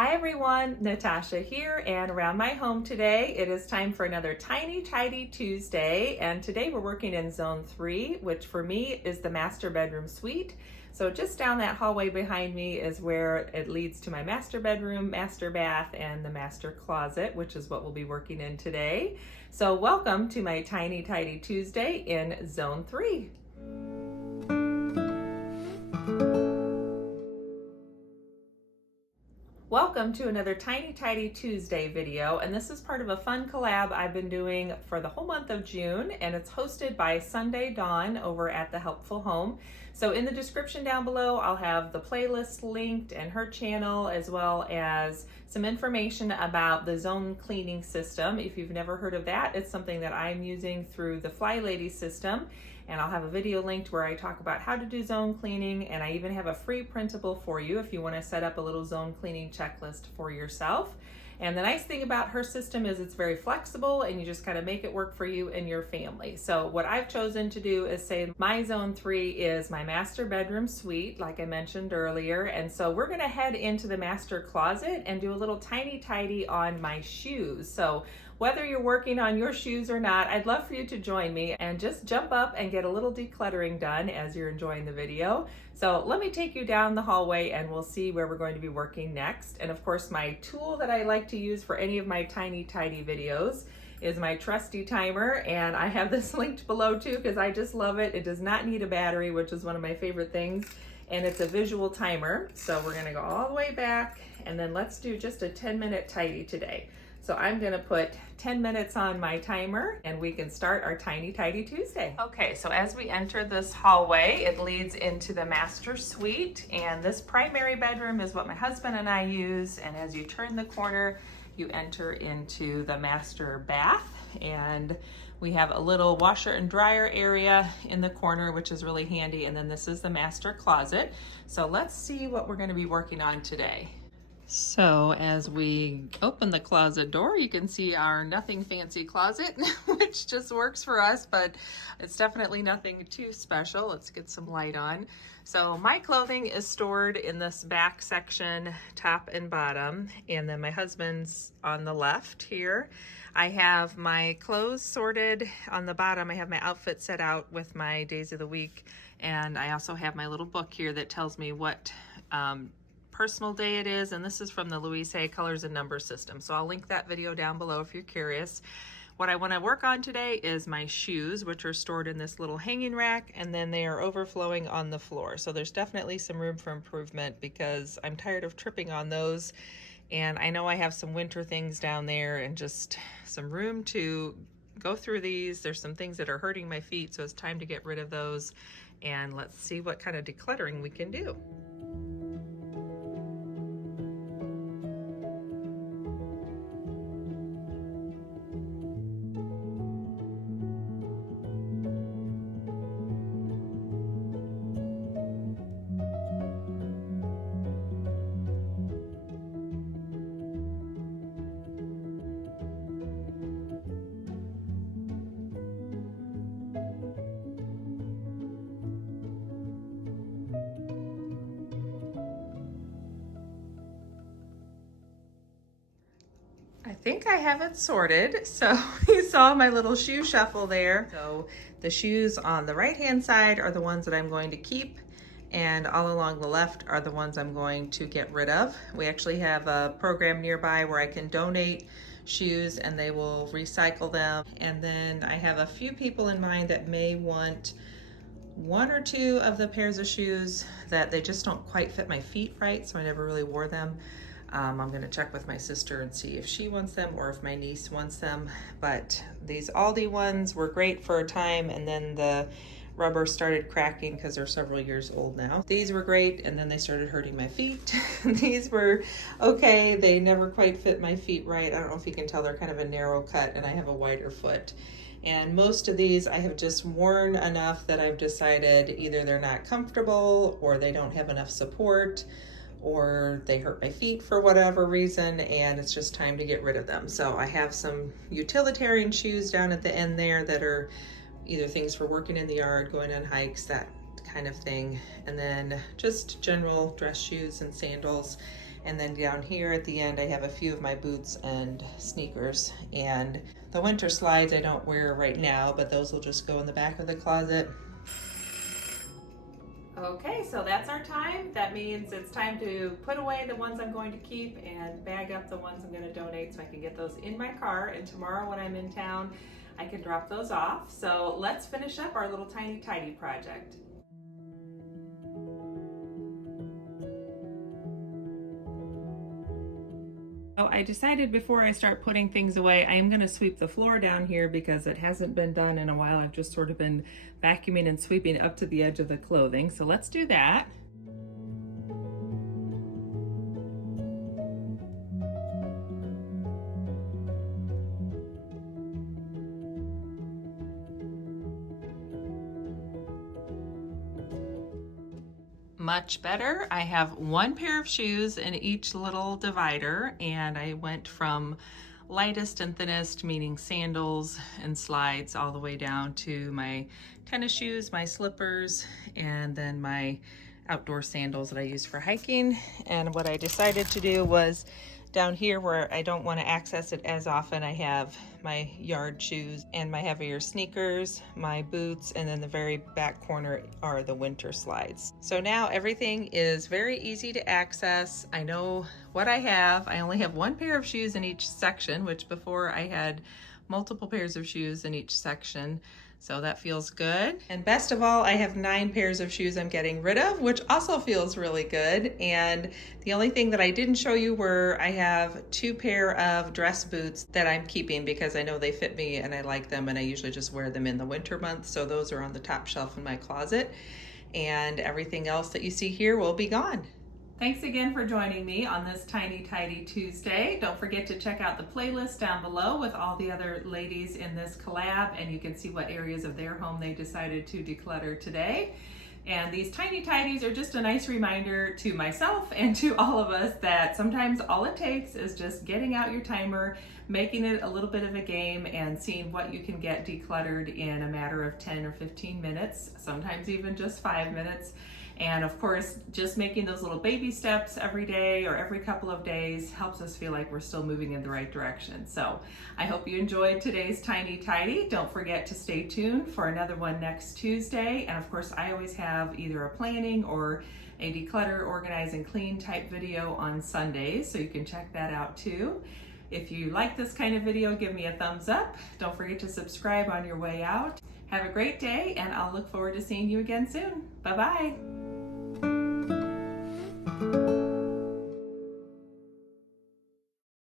Hi everyone, Natasha here, and around my home today it is time for another Tiny Tidy Tuesday, and today we're working in Zone 3, which for me is the master bedroom suite. So just down that hallway behind me is where it leads to my master bedroom, master bath, and the master closet, which is what we'll be working in today. So welcome to my Tiny Tidy Tuesday in Zone 3. Welcome to another Tiny Tidy Tuesday video, and this is part of a fun collab I've been doing for the whole month of June, and it's hosted by Sunday Dawn over at The Helpful Home. So in the description down below, I'll have the playlist linked and her channel, as well as some information about the zone cleaning system. If you've never heard of that, it's something that I'm using through the Fly Lady system. And I'll have a video linked where I talk about how to do zone cleaning, and I even have a free printable for you if you want to set up a little zone cleaning checklist for yourself. And the nice thing about her system is it's very flexible and you just kind of make it work for you and your family. So what I've chosen to do is say my Zone 3 is my master bedroom suite, like I mentioned earlier. And so we're going to head into the master closet and do a little tiny tidy on my shoes. So whether you're working on your shoes or not, I'd love for you to join me and just jump up and get a little decluttering done as you're enjoying the video. So let me take you down the hallway and we'll see where we're going to be working next. And of course, my tool that I like to use for any of my tiny tidy videos is my trusty timer, and I have this linked below too because I just love it. It does not need a battery, which is one of my favorite things, and it's a visual timer. So we're gonna go all the way back, and then let's do just a 10-minute tidy today. So I'm gonna put 10 minutes on my timer and we can start our Tiny Tidy Tuesday. Okay, so as we enter this hallway, it leads into the master suite, and this primary bedroom is what my husband and I use, and as you turn the corner, you enter into the master bath, and we have a little washer and dryer area in the corner, which is really handy, and then this is the master closet. So let's see what we're gonna be working on today. So as we open the closet door, you can see our nothing fancy closet, which just works for us, but it's definitely nothing too special. Let's get some light on. So my clothing is stored in this back section, top and bottom, and then my husband's on the left here. I have my clothes sorted on the bottom. I have my outfit set out with my days of the week, and I also have my little book here that tells me what personal day it is, and this is from the Louise Hay Colors and Numbers system. So I'll link that video down below if you're curious. What I want to work on today is my shoes, which are stored in this little hanging rack, and then they are overflowing on the floor. So there's definitely some room for improvement because I'm tired of tripping on those. And I know I have some winter things down there and just some room to go through these. There's some things that are hurting my feet, so it's time to get rid of those. And let's see what kind of decluttering we can do. I think I have it sorted. So you saw my little shoe shuffle there. So the shoes on the right hand side are the ones that I'm going to keep, and all along the left are the ones I'm going to get rid of. We actually have a program nearby where I can donate shoes and they will recycle them. And then I have a few people in mind that may want one or two of the pairs of shoes that they just don't quite fit my feet right, so I never really wore them. I'm gonna check with my sister and see if she wants them or if my niece wants them. But these Aldi ones were great for a time, and then the rubber started cracking because they're several years old now. These were great, and then they started hurting my feet. These were okay, they never quite fit my feet right. I don't know if you can tell, they're kind of a narrow cut and I have a wider foot. And most of these I have just worn enough that I've decided either they're not comfortable or they don't have enough support, or they hurt my feet for whatever reason, and it's just time to get rid of them. So I have some utilitarian shoes down at the end there that are either things for working in the yard, going on hikes, that kind of thing, and then just general dress shoes and sandals. And then down here at the end, I have a few of my boots and sneakers. And the winter slides I don't wear right now, but those will just go in the back of the closet. Okay, so that's our time. That means it's time to put away the ones I'm going to keep and bag up the ones I'm going to donate so I can get those in my car. And tomorrow when I'm in town, I can drop those off. So let's finish up our little tiny tidy project. So I decided before I start putting things away, I am going to sweep the floor down here because it hasn't been done in a while. I've just sort of been vacuuming and sweeping up to the edge of the clothing. So let's do that. Much better. I have one pair of shoes in each little divider, and I went from lightest and thinnest, meaning sandals and slides, all the way down to my tennis shoes, my slippers, and then my outdoor sandals that I use for hiking. And what I decided to do was down here where I don't want to access it as often, I have my yard shoes and my heavier sneakers, my boots, and then the very back corner are the winter slides. So now everything is very easy to access. I know what I have. I only have one pair of shoes in each section, which before I had multiple pairs of shoes in each section. So that feels good. And best of all, I have 9 pairs of shoes I'm getting rid of, which also feels really good. And the only thing that I didn't show you were I have 2 pair of dress boots that I'm keeping because I know they fit me and I like them, and I usually just wear them in the winter months. So those are on the top shelf in my closet. And everything else that you see here will be gone. Thanks again for joining me on this Tiny Tidy Tuesday. Don't forget to check out the playlist down below with all the other ladies in this collab, and you can see what areas of their home they decided to declutter today. And these tiny tidies are just a nice reminder to myself and to all of us that sometimes all it takes is just getting out your timer, making it a little bit of a game, and seeing what you can get decluttered in a matter of 10 or 15 minutes, sometimes even just 5 minutes. And of course, just making those little baby steps every day or every couple of days helps us feel like we're still moving in the right direction. So I hope you enjoyed today's Tiny Tidy. Don't forget to stay tuned for another one next Tuesday. And of course, I always have either a planning or a declutter, organize, and clean type video on Sundays, so you can check that out too. If you like this kind of video, give me a thumbs up. Don't forget to subscribe on your way out. Have a great day, and I'll look forward to seeing you again soon. Bye-bye.